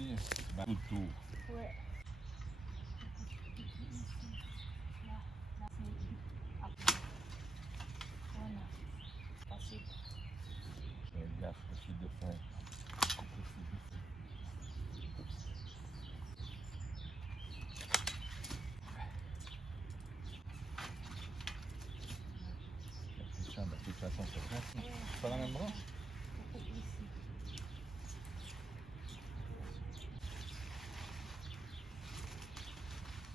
ici, bah, autour. Ouais. Là, là c'est après. Voilà. Facile. Fais gaffe aussi de faire couper ici. De toute façon, c'est presque. C'est pas la même branche? On coupe ici.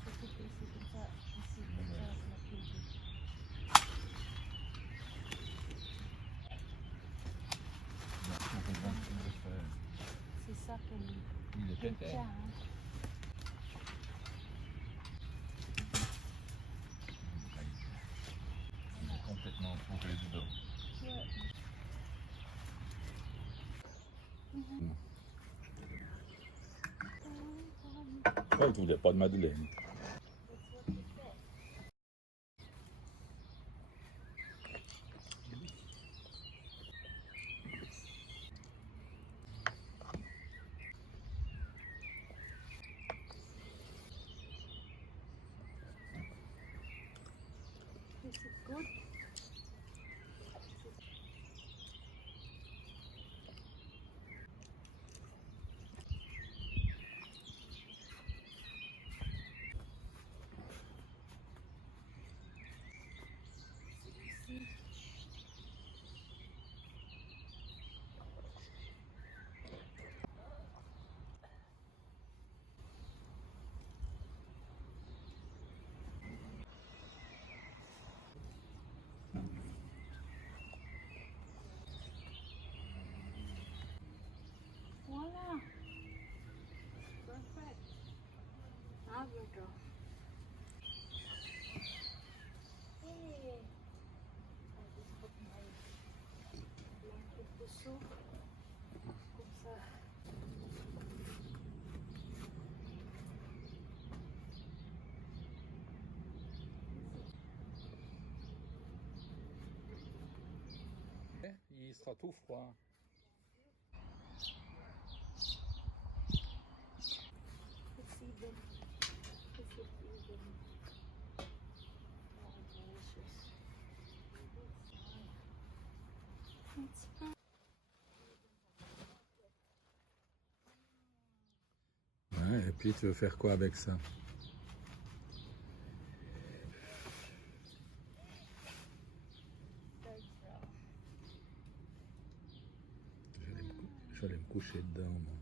On coupe ici comme ça. Ici comme ça, ça va plus vite. Donc, on peut voir ce qu'il veut faire. C'est ça Il est qu'elle pété. tient. Hein. Il est complètement fourré dedans. Ouais. Oh, tu voulais pas de madeleine. That's what he said. Is it good? Voilà. Perfect. Now you draw. Hey. I just put my blanket dessous. Comme ça. Il sera tout froid. It's even. Is it even? Oh, delicious. It's perfect. Ouais, et puis tu veux faire quoi avec ça? Je vais aller me coucher dedans, moi.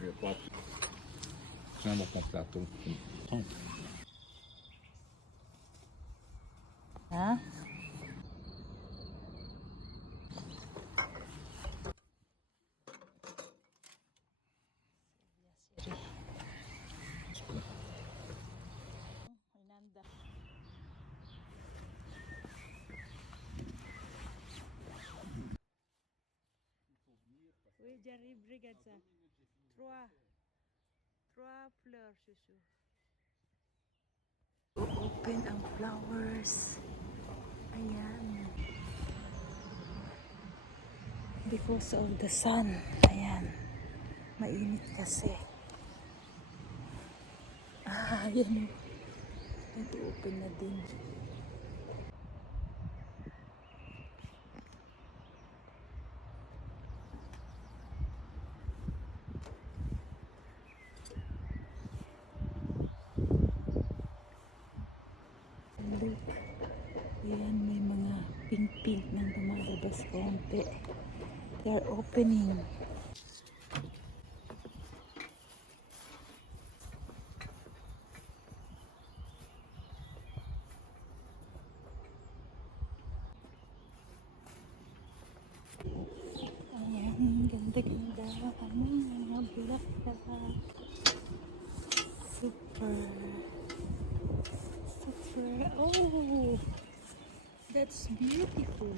Je vais pas. Tiens, dans ton plateau. Hein? Inanda. Oui, j'arrive, regarde ça. Trois fleurs, chouchou. Open ang flowers. Ayan. Because of the sun. Ayan. Mainit kasi. Ayan. Nag-open na din. Look. Ayan, may mga pink-pink na lumalabas konti. They are opening. Ayan, ganda-ganda. Ano, mga bulaklak. Super. Oh, that's beautiful.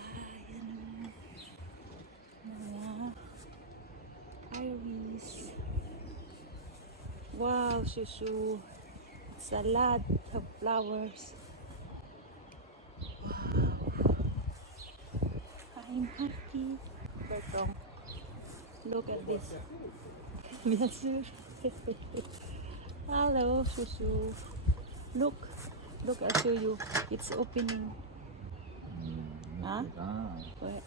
Ayan. Mga iris. Wow, Shushu. It's a lot of flowers. I'm happy. Bertong, look at this. Yes, sir. Hello, Shushu. Look, I'll show you. It's opening. Huh? Wait.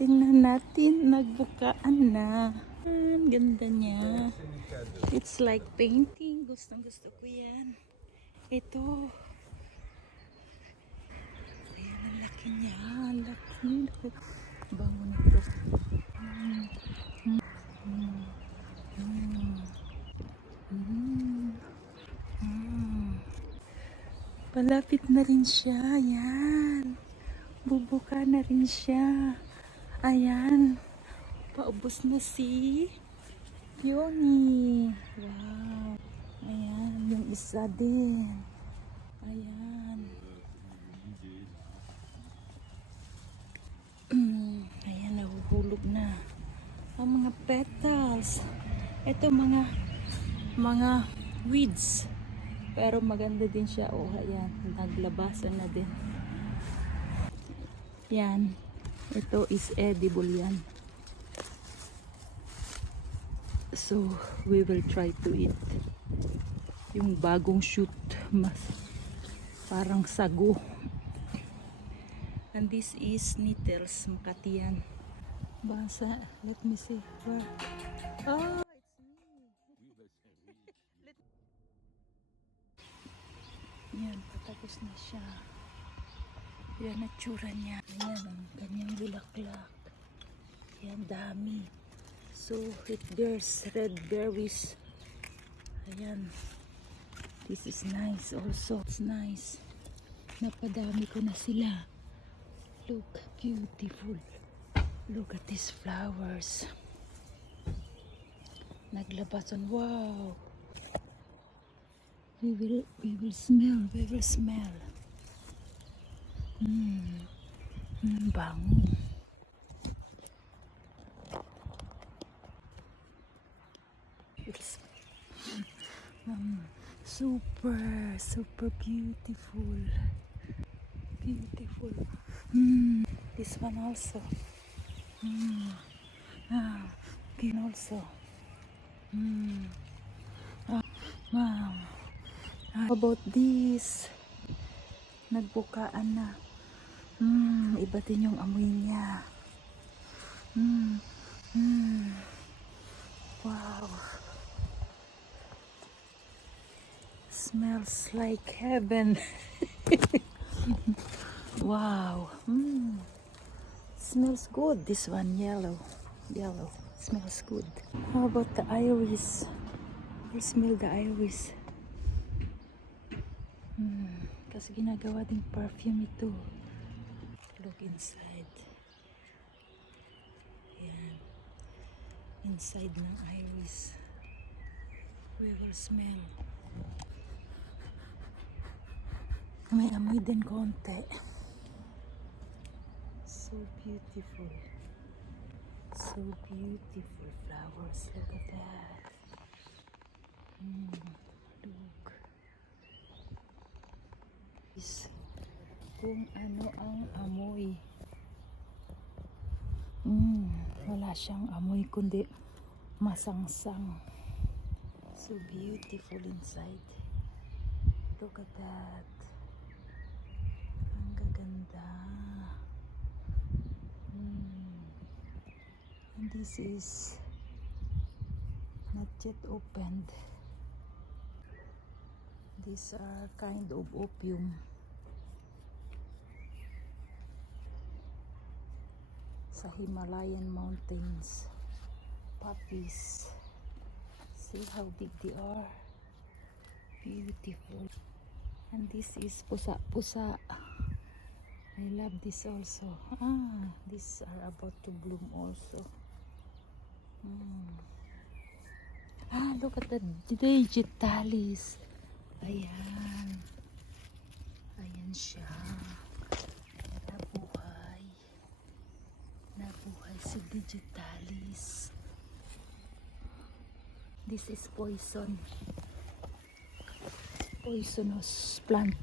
Tingnan natin, nagbukaan na. Ang ganda niya. It's like painting. Gustong gusto ko yan. Ito. Ayan, ang laki niya. Ang laki. Bango nito. Palapit na rin siya. Ayan. Bubuka na rin siya. Ayan. Paubos na si Yoni. Wow. Ayan. Yung isa din. Ayan. Ayan. Nahuhulog na. Ang mga petals. Ito mga weeds. Pero maganda din siya. Oh, ayan. Naglabasan na din. Yan. Ito is edible yan. So, we will try to eat. Yung bagong shoot. Mas parang sago. And this is nettles. Makati yan. Basa. Let me see. Where? Oh, it's me. Yan, patapos na siya. Yan ang tsura niya. Ayan ang kanyang bulaklak. Yan, dami. So, it bears red berries. Ayan. This is nice also. It's nice. Napadami ko na sila. Look, beautiful. Look at these flowers. Naglabasan. Wow. We will smell. Bango. Super beautiful. This one also. Green also. Wow. How about this? Nagbukaan na. Iba din yung amoy niya. Wow. Smells like heaven. Wow. Smells good. This one, yellow. Smells good. How about the iris? I smell the iris. Kasi ginagawa ding perfume ito. Look inside. Yan. Inside ng iris. We will smell. May amoy din konti. So beautiful. So beautiful flowers. Look at that. Look. Kung ano ang amoy. Wala siyang amoy kundi masangsang. So beautiful inside. Look at that. Ang gaganda. And this is not yet opened. These are kind of opium. Sa Himalayan mountains. Poppies. See how big they are. Beautiful. And this is pusa-pusa. I love this also. These are about to bloom also. Look at the digitalis. Ayan. Ayan siya. Nabuhay. Nabuhay si digitalis. This is poison. Poisonous plant.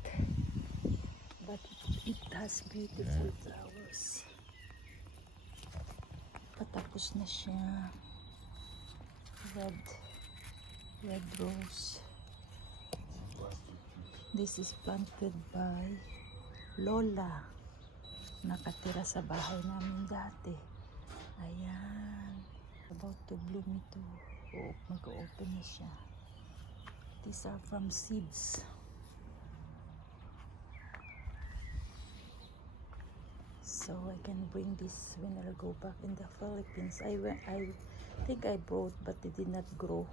But it has beautiful flowers. Patapos na siya. Red rose. This is planted by Lola. Nakatira sa bahay namin dati. Ayan. About to bloom ito. Mag-open na siya. These are from seeds. So I can bring this when I go back in the Philippines. I think I brought but it did not grow.